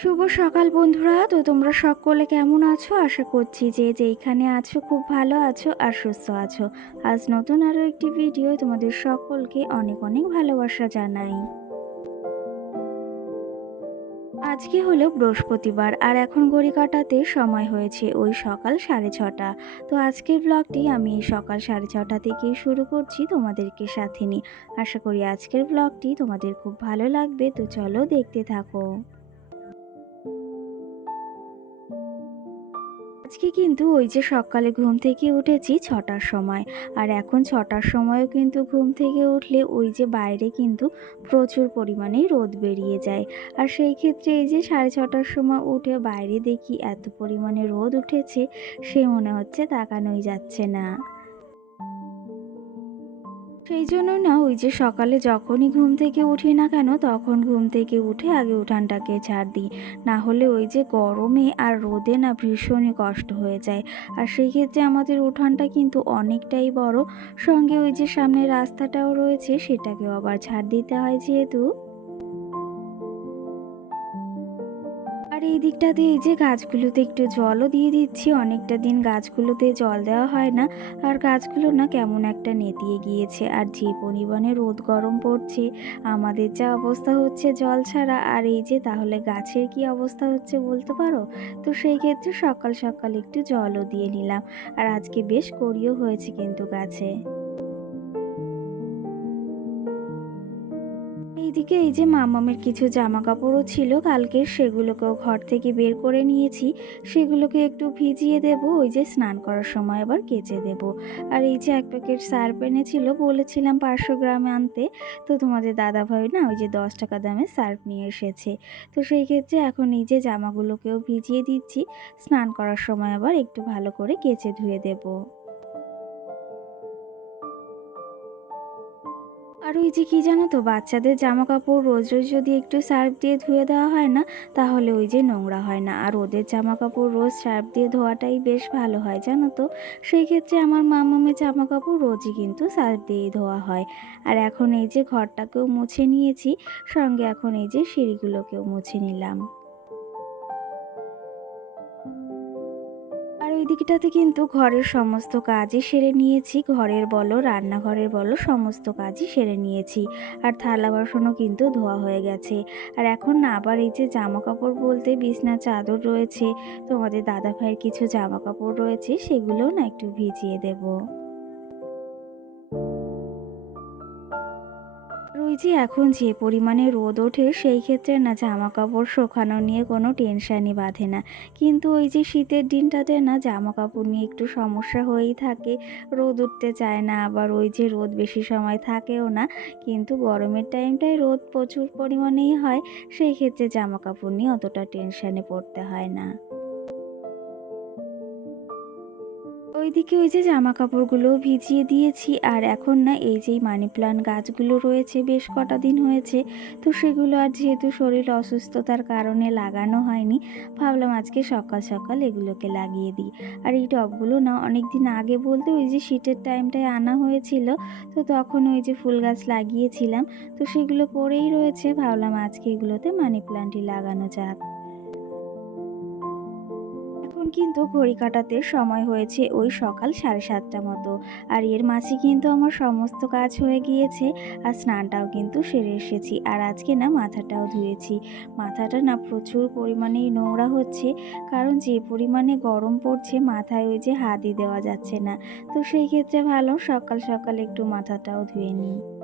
শুভ সকাল বন্ধুরা। তো তোমরা সকলে কেমন আছো? আশা করছি যে যেইখানে আছো খুব ভালো আছো আর সুস্থ আছো। আজ নতুন আরও একটি ভিডিও তোমাদের সকলকে অনেক অনেক ভালোবাসা জানাই। আজকে হলো বৃহস্পতিবার আর এখন ঘড়ি কাটাতে সময় হয়েছে ওই সকাল সাড়ে ছটা। তো আজকের ব্লগটি আমি সকাল সাড়ে ছটা থেকেই শুরু করছি তোমাদেরকে সাথে নিয়ে। আশা করি আজকের ব্লগটি তোমাদের খুব ভালো লাগবে। তো চলো দেখতে থাকো। আজকে কিন্তু ওই যে সকালে ঘুম থেকে উঠেছি ছটার সময়। আর এখন ছটার সময়ও কিন্তু ঘুম থেকে উঠলে ওই যে বাইরে কিন্তু প্রচুর পরিমাণে রোদ বেরিয়ে যায়। আর সেই ক্ষেত্রে এই যে সাড়ে ছটার সময় উঠে বাইরে দেখি এত পরিমাণে রোদ উঠেছে, সে মনে হচ্ছে তাকানোই যাচ্ছে না। সেই জন্য না ওই যে সকালে যখনই ঘুম থেকে উঠি না কেন, তখন ঘুম থেকে উঠে আগে উঠানটাকে ছাড় দিই। না হলে ওই যে গরমে আর রোদে না ভীষণই কষ্ট হয়ে যায়। আর সেই ক্ষেত্রে আমাদের উঠানটা কিন্তু অনেকটাই বড়। সঙ্গে ওই যে সামনে রাস্তাটাও রয়েছে, সেটাকেও আবার ছাড় দিতে হয় যেহেতু। এই দিকটাতে এই যে গাছগুলোতে একটু জলও দিয়ে দিচ্ছি, অনেকটা দিন গাছগুলোতে জল দেওয়া হয় না। আর গাছগুলো না কেমন একটা নেতিয়ে গিয়েছে। আর যে পরিমাণে রোদ গরম পড়ছে, আমাদের যা অবস্থা হচ্ছে জল ছাড়া, আর এই যে তাহলে গাছের কি অবস্থা হচ্ছে বলতে পারো? তো সেই ক্ষেত্রে সকাল সকাল একটু জলও দিয়ে নিলাম। আর আজকে বেশ করিও হয়েছে কিন্তু গাছে। এইদিকে এই যে মামামের কিছু জামা কাপড়ও ছিল, কালকে সেগুলোকেও ঘর থেকে বের করে নিয়েছি। সেগুলোকে একটু ভিজিয়ে দেব, ওই যে স্নান করার সময় আবার কেচে দেব। আর এই যে এক প্যাকেট সার্ফ এনেছিল, বলেছিলাম পাঁচশো গ্রামে আনতে। তো তোমাদের দাদা ভাই না ওই যে দশ টাকা দামে সার্ফ নিয়ে এসেছে। তো সেই ক্ষেত্রে এখন এই যে জামাগুলোকেও ভিজিয়ে দিচ্ছি, স্নান করার সময় আবার একটু ভালো করে কেচে ধুয়ে দেবো। ওই যে কী জানো তো, বাচ্চাদের জামা কাপড় রোজ রোজ যদি একটু সার্ফ দিয়ে ধুয়ে দেওয়া হয় না, তাহলে ওই যে নোংরা হয় না। আর ওদের জামা কাপড় রোজ সার্ফ দিয়ে ধোয়াটাই বেশ ভালো হয়, জানো তো। সেই ক্ষেত্রে আমার মামামের জামা কাপড় রোজই কিন্তু সার্ফ দিয়ে ধোয়া হয়। আর এখন এই যে ঘরটাকেও মুছে নিয়েছি, সঙ্গে এখন এই যে সিঁড়িগুলোকেও মুছে নিলাম। দিকটাতে কিন্তু ঘরের সমস্ত কাজই সেরে নিয়েছি, ঘরের বলো, রান্নাঘরের বলো, সমস্ত কাজই সেরে নিয়েছি। আর থালা বাসনও কিন্তু ধোয়া হয়ে গেছে। আর এখন না, আবার এই যে জামা কাপড় বলতে বিছনা, চাদর রয়েছে, তোমাদের দাদা ভাইয়ের কিছু জামা কাপড় রয়েছে, সেগুলোও না একটু ভিজিয়ে দেবো। ওই যে এখন যে পরিমাণে রোদ ওঠে, সেই ক্ষেত্রে না জামা কাপড় শুকানো নিয়ে কোনো টেনশানই বাঁধে না। কিন্তু ওই যে শীতের দিনটাতে না জামা কাপড় নিয়ে একটু সমস্যা হয়েই থাকে। রোদ উঠতে চায় না, আবার ওই যে রোদ বেশি সময় থাকেও না। কিন্তু গরমের টাইমটায় রোদ প্রচুর পরিমাণেই হয়, সেই ক্ষেত্রে জামা কাপড় নিয়ে অতটা টেনশানে পড়তে হয় না। ওইদিকে ওই যে জামা কাপড়গুলোও ভিজিয়ে দিয়েছি, আর এখন না এই যেই মানি প্লান্ট গাছগুলো রয়েছে, বেশ কটা দিন হয়েছে, তো সেগুলো আর যেহেতু শরীর অসুস্থতার কারণে লাগানো হয়নি, ভাবলাম আজকে সকাল সকাল এগুলোকে লাগিয়ে দিই। আর এই টবগুলো না অনেক দিন আগে বলতে ওই যে শীতের টাইমটায় আনা হয়েছিল, তো তখন ওই যে ফুল গাছ লাগিয়েছিলাম, তো সেগুলো পড়েই রয়েছে, ভাবলাম আজকে এগুলোতে মানি প্লান্টই লাগানো যাক। কিন্তু ঘড়ি কাটাতে সময় হয়েছে ওই সকাল সাড়ে সাতটা মতো। আর এর মাঝে কিন্তু আমার সমস্ত কাজ হয়ে গিয়েছে আর স্নানটাও কিন্তু সেরে এসেছি। আর আজকে না মাথাটাও ধুয়েছি। মাথাটা না প্রচুর পরিমাণেই নোংরা হচ্ছে, কারণ যে পরিমাণে গরম পড়ছে মাথায় ওই যে হাতই দেওয়া যাচ্ছে না। তো সেই ক্ষেত্রে ভালো সকাল সকাল একটু মাথাটাও ধুয়ে নিই।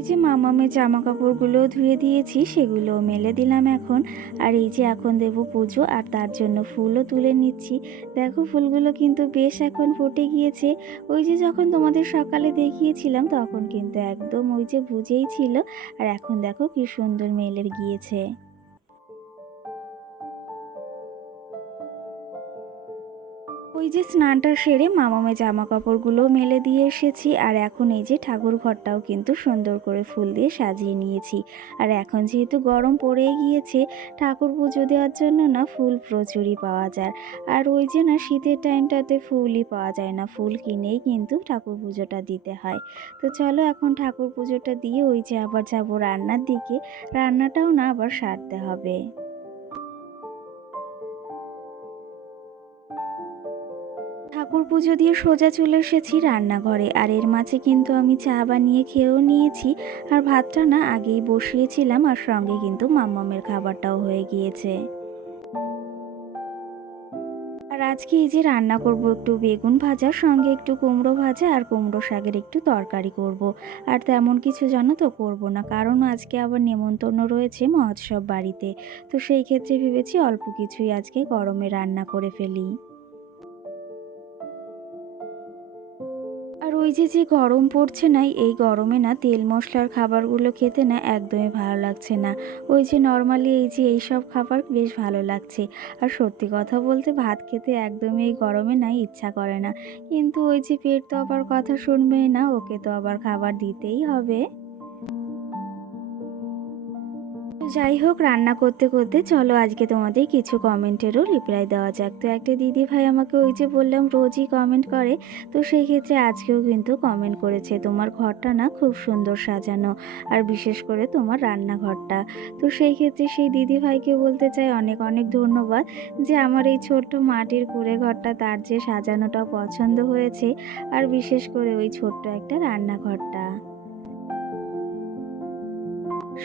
ওই যে মামামে জামা কাপড়গুলো ধুয়ে দিয়েছি সেগুলো মেলে দিলাম এখন। আর এই যে এখন দেব পুজো আর তার জন্য ফুলও তুলে নিচ্ছি। দেখো ফুলগুলো কিন্তু বেশ এখন ফুটে গিয়েছে। ওই যে যখন তোমাদের সকালে দেখিয়েছিলাম তখন কিন্তু একদম ওই যে বুঝেই ছিল। আর এখন দেখো কি সুন্দর মেলে গিয়েছে। ওই যে স্নানটা সেরে মামামে জামা কাপড়গুলো মেলে দিয়ে এসেছি, আর এখন এই যে ঠাকুর ঘরটাও কিন্তু সুন্দর করে ফুল দিয়ে সাজিয়ে নিয়েছি। আর এখন যেহেতু গরম পড়ে গিয়েছে, ঠাকুর পুজো দেওয়ার জন্য না ফুল প্রচুরই পাওয়া যায়। আর ওই যে না শীতের টাইমটাতে ফুলই পাওয়া যায় না, ফুল কিনেই কিন্তু ঠাকুর পুজোটা দিতে হয়। তো চলো এখন ঠাকুর পুজোটা দিয়ে ওই যে আবার যাব রান্নার দিকে, রান্নাটাও না আবার সারতে হবে। ঠাকুর পুজো দিয়ে সোজা চলে এসেছি রান্নাঘরে। আর এর মাঝে কিন্তু আমি চা বানিয়ে খেয়েও নিয়েছি। আর ভাতটা না আগেই বসিয়েছিলাম আর সঙ্গে কিন্তু মাম্মামের খাবারটাও হয়ে গিয়েছে। আর আজকে এই যে রান্না করব, একটু বেগুন ভাজা, সঙ্গে একটু কুমড়ো ভাজা আর কুমড়ো শাকের একটু তরকারি করব। আর তেমন কিছু জানো তো করব না, কারণ আজকে আবার নেমন্তন্ন রয়েছে মহোৎসব বাড়িতে। তো সেই ক্ষেত্রে ভেবেছি অল্প কিছুই আজকে গরমে রান্না করে ফেলি। ওই যে যে গরম পড়ছে না, এই গরমে না তেল মশলার খাবারগুলো খেতে না একদমই ভালো লাগছে না। ওই যে নর্মালি এই যে এই সব খাবার বেশ ভালো লাগছে। আর সত্যি কথা বলতে ভাত খেতে একদমই এই গরমে না ইচ্ছা করে না। কিন্তু ওই যে পেট তো আবার কথা শুনবেই না, ওকে তো আবার খাবার দিতেই হবে। যাই হোক, রান্না করতে করতে চলো আজকে তোমাদের কিছু কমেন্টেরও রিপ্লাই দেওয়া যাক। তো একটা দিদি ভাই আমাকে ওই যে বললাম, রোজই কমেন্ট করে। তো সেই ক্ষেত্রে আজকেও কিন্তু কমেন্ট করেছে, তোমার ঘরটা না খুব সুন্দর সাজানো, আর বিশেষ করে তোমার রান্নাঘরটা। তো সেই ক্ষেত্রে সেই দিদি ভাইকে বলতে চাই অনেক অনেক ধন্যবাদ যে আমার এই ছোট্ট মাটির কুড়ে ঘরটা তার যে সাজানোটা পছন্দ হয়েছে, আর বিশেষ করে ওই ছোট্ট একটা রান্নাঘরটা।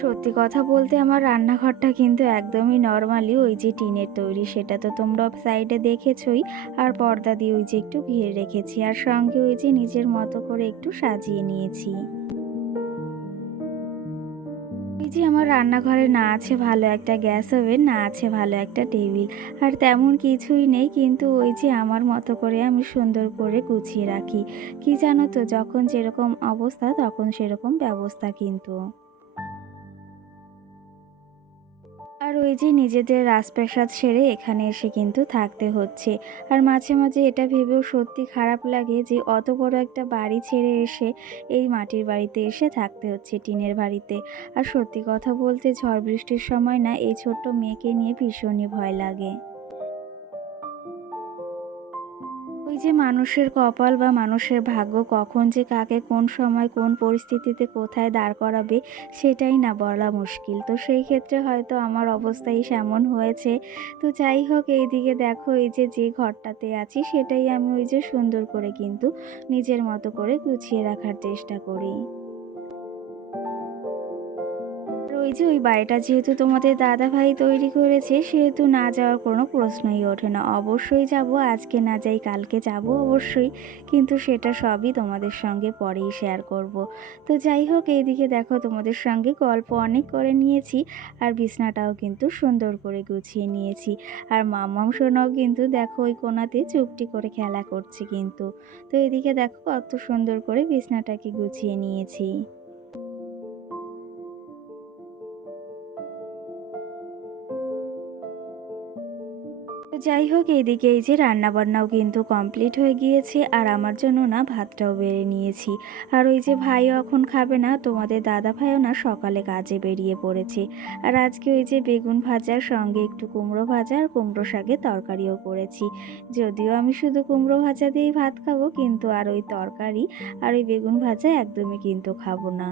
সত্যি কথা বলতে আমার রান্নাঘরটা কিন্তু একদমই নর্মালি, ওই যে টিনের তৈরি, সেটা তো তোমরা সাইডে দেখেছই। আর পর্দা দিয়ে ওই যে একটু ঘিরে রেখেছি, আর সঙ্গে ওই যে নিজের মতো করে একটু সাজিয়ে নিয়েছি। এই যে আমার রান্নাঘরে না আছে ভালো একটা গ্যাস ওভেন, না আছে ভালো একটা টেবিল, আর তেমন কিছুই নেই, কিন্তু ওই যে আমার মতো করে আমি সুন্দর করে গুছিয়ে রাখি। কি জানো তো, যখন যেরকম অবস্থা, তখন সেরকম ব্যবস্থা কিন্তু। ওই যে নিজেদের রাজপ্রাসাদ সেরে এখানে এসে কিন্তু থাকতে হচ্ছে। আর মাঝে মাঝে এটা ভেবেও সত্যি খারাপ লাগে যে অত বড় একটা বাড়ি ছেড়ে এসে এই মাটির বাড়িতে এসে থাকতে হচ্ছে টিনের বাড়িতে। আর সত্যি কথা বলতে ঝড় বৃষ্টির সময় না এই ছোট্ট মেয়েকে নিয়ে ভীষণই ভয় লাগে। যে মানুষের কপাল বা মানুষের ভাগ্য কখন যে কাকে কোন সময় কোন পরিস্থিতিতে কোথায় দাঁড় করাবে সেটাই না বলা মুশকিল। তো সেই ক্ষেত্রে হয়তো আমার অবস্থাই সেমন হয়েছে। তো যাই হোক, এইদিকে দেখো এই যে যে ঘরটাতে আছি সেটাই আমি ওই যে সুন্দর করে কিন্তু নিজের মতো করে গুছিয়ে রাখার চেষ্টা করি। ওই যে ওই বাড়িটা যেহেতু তোমাদের দাদা ভাই তৈরি করেছে, সেহেতু না যাওয়ার কোনো প্রশ্নই ওঠে না। অবশ্যই যাব, আজকে না যাই কালকে যাব অবশ্যই, কিন্তু সেটা সবই তোমাদের সঙ্গে পরেই শেয়ার করব। তো যাই হোক, এইদিকে দেখো তোমাদের সঙ্গে গল্প অনেক করে নিয়েছি, আর বিছনাটাও কিন্তু সুন্দর করে গুছিয়ে নিয়েছি। আর মামাম সোনাও কিন্তু দেখো ওই কোনাতে চুপটি করে খেলা করছে কিন্তু। তো এদিকে দেখো কত সুন্দর করে বিছনাটাকে গুছিয়ে নিয়েছি। যাই হোক এইদিকে এই যে রান্নাবান্নাও কিন্তু কমপ্লিট হয়ে গিয়েছে, আর আমার জন্য না ভাতটাও বেড়ে নিয়েছি। আর ওই যে ভাইও এখন খাবে না, তোমাদের দাদা ভাইও না সকালে কাজে বেরিয়ে পড়েছে। আর আজকে ওই যে বেগুন ভাজার সঙ্গে একটু কুমড়ো ভাজা আর কুমড়ো শাকের তরকারিও করেছি। যদিও আমি শুধু কুমড়ো ভাজা দিয়েই ভাত খাব, কিন্তু আর ওই তরকারি আর ওই বেগুন ভাজা একদমই কিন্তু খাব না।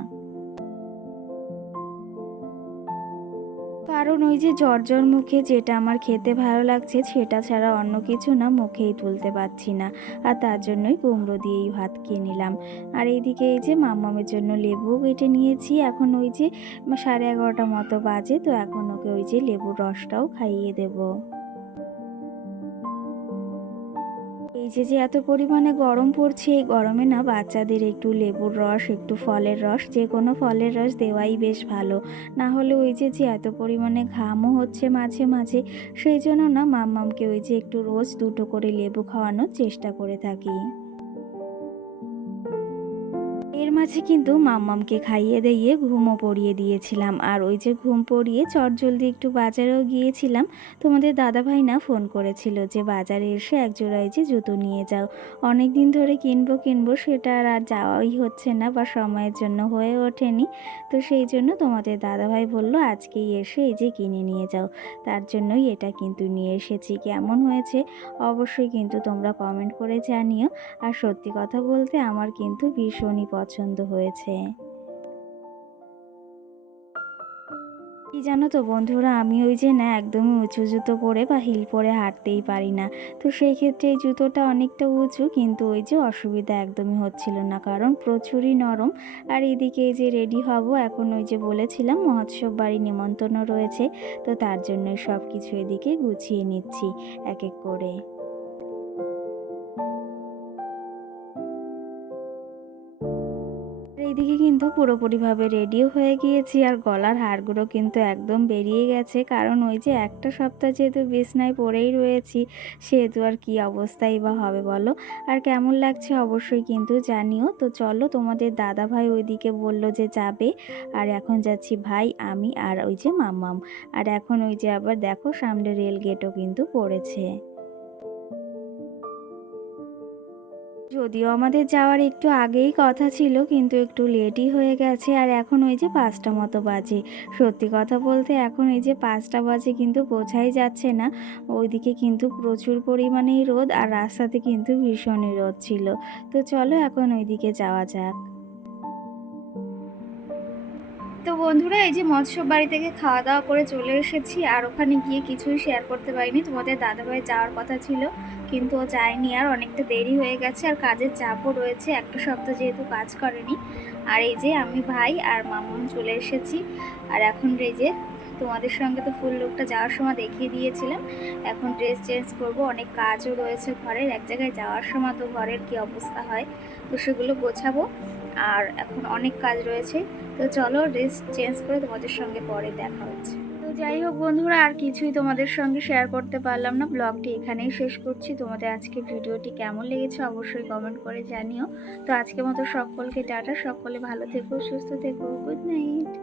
কারণ ওই যে জর্জর মুখে যেটা আমার খেতে ভালো লাগছে, সেটা ছাড়া অন্য কিছু না, মুখেই তুলতে পারছি না। আর তার জন্যই কুমড়ো দিয়েই ভাত খেয়ে নিলাম। আর এইদিকে এই যে মাম্মামের জন্য লেবু কেটে নিয়েছি। এখন ওই যে সাড়ে এগারোটা মতো বাজে, তো এখন ওকে ওই যে লেবুর রসটাও খাইয়ে দেবো। যে যে এত পরিমাণে গরম পড়ছে, এই গরমে না বাচ্চাদের একটু লেবুর রস, একটু ফলের রস, যে কোনো ফলের রস দেওয়াই বেশ ভালো। না হলে ওই যে যে এত পরিমাণে ঘামও হচ্ছে মাঝে মাঝে, সেই জন্য না মাম্মামকে ওই যে একটু রোজ দুটো করে লেবু খাওয়ানোর চেষ্টা করে থাকি। মাঝে কিন্তু মাম্মামকে খাইয়ে দিয়ে ঘুমও পড়িয়ে দিয়েছিলাম। আর ওই যে ঘুম পড়িয়ে চটজলদি একটু বাজারেও গিয়েছিলাম, তোমাদের দাদাভাই না ফোন করেছিল যে বাজারে এসে এক জোড়ায় যে জুতো নিয়ে যাও। অনেক দিন ধরে কিনবো কিনবো সেটা আর যাওয়াই হচ্ছে না বা সময়ের জন্য হয়ে ওঠেনি। তো সেই জন্য তোমাদের দাদাভাই বলল, আজকেই এসে এই যে কিনে নিয়ে যাও। তার জন্যই এটা কিন্তু নিয়ে এসেছি। কেমন হয়েছে অবশ্যই কিন্তু তোমরা কমেন্ট করে জানিও। আর সত্যি কথা বলতে আমার কিন্তু ভীষণই পছন্দ হয়েছে। কি জানো তো বন্ধুরা, আমি ওই যে না একদমই উঁচু জুতো পরে বা হিল পরে হাঁটতেই পারি না। তো সেই ক্ষেত্রে এই জুতোটা অনেকটা উঁচু, কিন্তু ওই যে অসুবিধা একদমই হচ্ছিল না। কারণ প্রচুরই নরম। আর এদিকে এই যে রেডি হব, এখন ওই যে বলেছিলাম, মহোৎসব বাড়ি নিমন্ত্রণ রয়েছে। তো তার জন্য সব কিছু এদিকে গুছিয়ে নিচ্ছি, এক এক করে। এইদিকে কিন্তু পুরোপুরিভাবে রেডিও হয়ে গিয়েছি আর গলার হাড়গুলো কিন্তু একদম বেরিয়ে গেছে। কারণ ওই যে একটা সপ্তাহ যেহেতু বিছনায় পড়েই রয়েছি, সেহেতু আর কি অবস্থাই বা হবে বলো? আর কেমন লাগছে অবশ্যই কিন্তু জানিও। তো চলো তোমাদের দাদা ভাই ওইদিকে বলল যে যাবে। আর এখন যাচ্ছি ভাই, আমি আর ওই যে মাম্মাম। আর এখন ওই যে আবার দেখো সামনে রেল গেটও কিন্তু পড়েছে। যদিও আমাদের যাওয়ার একটু আগেই কথা ছিল, কিন্তু একটু লেটই হয়ে গেছে আর এখন ওই যে পাঁচটা মতো বাজে। সত্যি কথা বলতে এখন এই যে পাঁচটা বাজে কিন্তু বোঝাই যাচ্ছে না। ওইদিকে কিন্তু প্রচুর পরিমাণেই রোদ আর রাস্তাতে কিন্তু ভীষণই রোদ ছিল। তো চলো এখন ওইদিকে যাওয়া যাক। তো বন্ধুরা, এই যে মৎস্য বাড়ি থেকে খাওয়া দাওয়া করে চলে এসেছি, আর ওখানে গিয়ে কিছুই শেয়ার করতে পারিনি। তোমাদের দাদাভাই যাওয়ার কথা ছিল, কিন্তু ও যায়নি আর অনেকটা দেরি হয়ে গেছে, আর কাজের চাপও রয়েছে, একটা সপ্তাহ যেহেতু কাজ করেনি। আর এই যে আমি ভাই আর মামুন চলে এসেছি, আর এখন এই যে তোমাদের সঙ্গে তো ফুল লুকটা যাওয়ার সময় দেখিয়ে দিয়েছিলাম। এখন ড্রেস চেঞ্জ করব, অনেক কাজও রয়েছে ঘরের, এক জায়গায় যাওয়ার সময় তো ঘরের কি অবস্থা হয়, তো সেগুলো গোছাবো। আর এখন অনেক কাজ রয়েছে, তো চলো ড্রেস চেঞ্জ করে তোমাদের সঙ্গে পরে দেখা হচ্ছে। তো যাই হোক বন্ধুরা, আর কিছুই তোমাদের সঙ্গে শেয়ার করতে পারলাম না ব্লগটি এখানেই শেষ করছি। তোমাদের আজকে ভিডিওটি কেমন লেগেছে অবশ্যই কমেন্ট করে জানিও। তো আজকের মতো সকলকে টাটা, সকলে ভালো থেকো, সুস্থ থেকো গুড নাইট